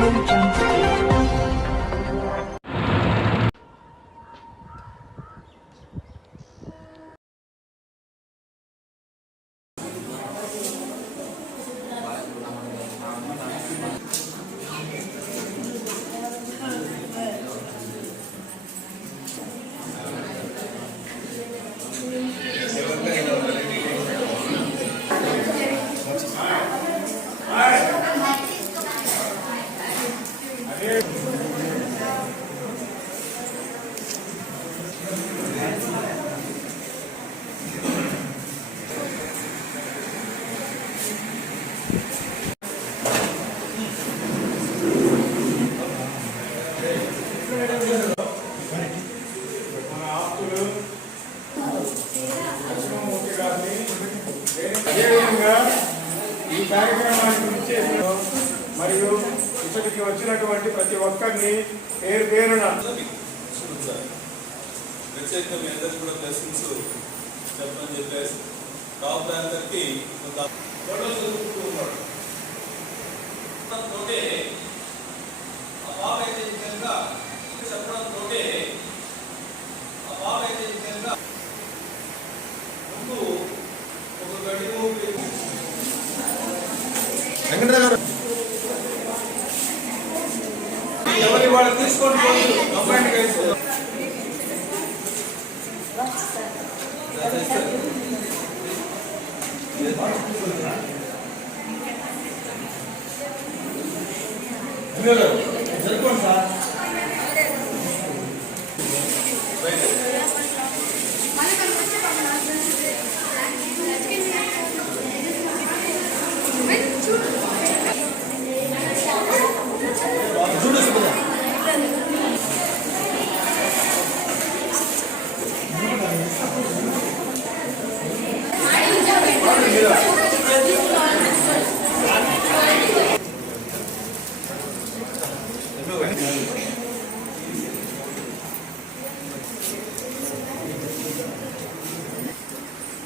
너무 కార్యక్రమానికి ఇచ్చేసిన మరియు ఇక్కడికి వచ్చినటువంటి ప్రతి ఒక్కరిని పేరు పేరున ప్రత్యేకంగా మీ అందరికీ కూడా బ్లెస్సింగ్స్ చెప్పమని చెప్పేసి రావు ప్రాంతానికి కొంత ఫోటోలు చదువుకుంటూ ఉన్నాడు. ఎవరి వాళ్ళు తీసుకొని పోయి కంప్లైంట్ కేసు పదవ తరగతి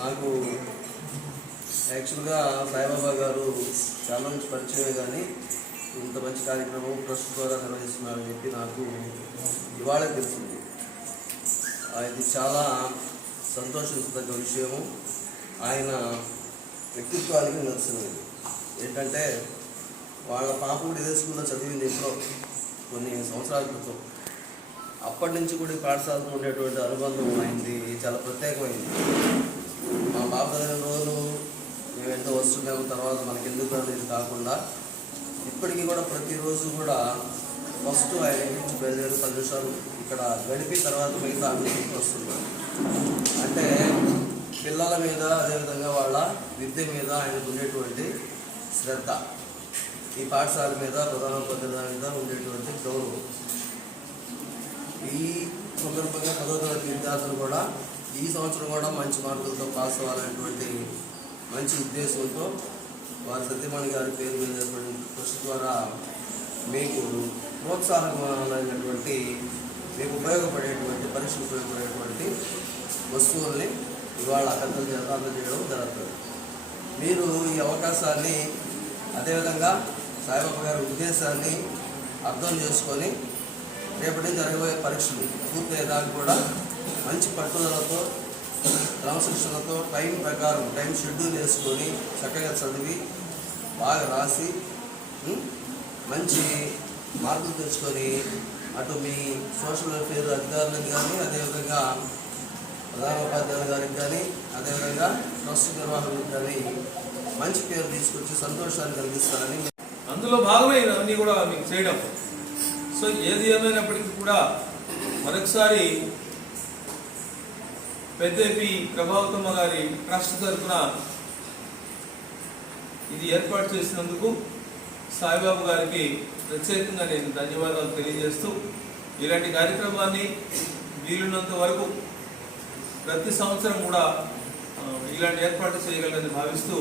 నాకు యాక్చువల్గా సాయిబాబా గారు చాలా మంచి పరిచయమే కానీ ఇంత మంచి కార్యక్రమం ట్రస్ట్ ద్వారా నిర్వహిస్తున్నారని చెప్పి నాకు ఇవాళ తెలిసింది. ఇది చాలా సంతోషించదగ్గ విషయము. ఆయన వ్యక్తిత్వానికి నిదర్శనం ఏంటంటే వాళ్ళ పాప కూడా ఇదే స్కూల్లో చదివింది ఇంట్లో కొన్ని సంవత్సరాల క్రితం. అప్పటి నుంచి కూడా పాఠశాలతో ఉండేటువంటి అనుబంధం అయింది చాలా ప్రత్యేకమైంది. మా బాబాయ్ రోజులు మేము ఎంతో వస్తున్నాము తర్వాత మనకి ఎందుకు అనేది కాకుండా ఇప్పటికీ కూడా ప్రతిరోజు కూడా ఫస్ట్ ఆయన నుంచి బయలుదేరి పది నిమిషాలు ఇక్కడ గడిపి తర్వాత మిగతా అన్ని వస్తున్నాం. అంటే పిల్లల మీద అదేవిధంగా వాళ్ళ విద్య మీద ఆయనకు ఉండేటువంటి శ్రద్ధ. ఈ పాఠశాల మీద ప్రధానోపాధ్యాయుల మీద ఉండేటువంటి గౌరవం. ఈ సందర్భంగా పదో తరగతి విద్యార్థులు కూడా ఈ సంవత్సరం కూడా మంచి మార్కులతో పాస్ అవ్వాలనేటువంటి మంచి ఉద్దేశంతో వారి సత్యమణి గారి పేరు మీద కృషి ద్వారా మీకు ప్రోత్సాహమైనటువంటి మీకు ఉపయోగపడేటువంటి పరీక్షలు ఉపయోగపడేటువంటి వస్తువుల్ని ఇవాళ అక్కడ చేత అందజేయడం జరుగుతుంది. మీరు ఈ అవకాశాన్ని అదేవిధంగా సాయిబాబా గారి ఉద్దేశాన్ని అర్థం చేసుకొని రేపటి జరగబోయే పరీక్షలు పూర్తయ్యేదానికి కూడా మంచి పట్టుదలతో క్రమశిక్షణతో టైం ప్రకారం టైం షెడ్యూల్ వేసుకొని చక్కగా చదివి బాగా రాసి మంచి మార్కులు తెచ్చుకొని అటు మీ సోషల్ వెల్ఫేర్ అధికారులకు కానీ అదేవిధంగా ప్రధానోపాధ్యాయుల గారికి కానీ అదేవిధంగా ట్రస్ట్ నిర్వాహకులకు కానీ మంచి పేరు తీసుకొచ్చి సంతోషాన్ని కలిగిస్తారని అందులో భాగమే అన్నీ కూడా మీకు చేయడం. సో ఏది ఏమైనప్పటికీ కూడా మరొకసారి పెద్దపి ప్రభావతమ్మ గారి ట్రస్ట్ తరఫున ఇది ఏర్పాటు చేసినందుకు సాయిబాబు గారికి ప్రత్యేకంగా నేను ధన్యవాదాలు తెలియజేస్తూ ఇలాంటి కార్యక్రమాన్ని వీలున్నంత వరకు ప్రతి సంవత్సరం కూడా ఇలాంటి ఏర్పాటు చేయగలని భావిస్తూ